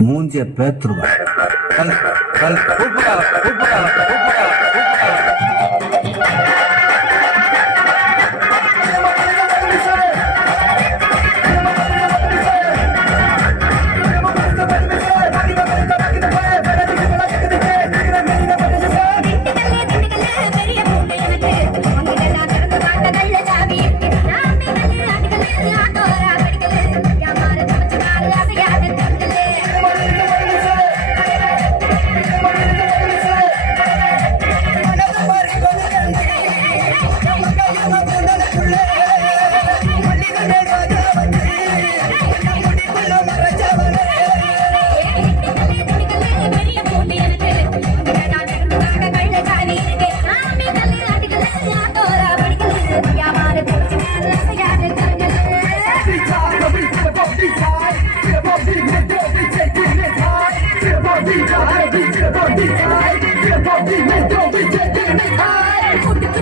மூஞ்சிய பேத்துருவேன்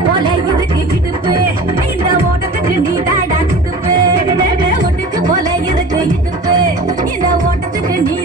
போல இருக்கு இடுப்பு இந்த ஓட்டத்துக்கு நீ தாடா இடுப்பு ஒட்டுக்கு நீ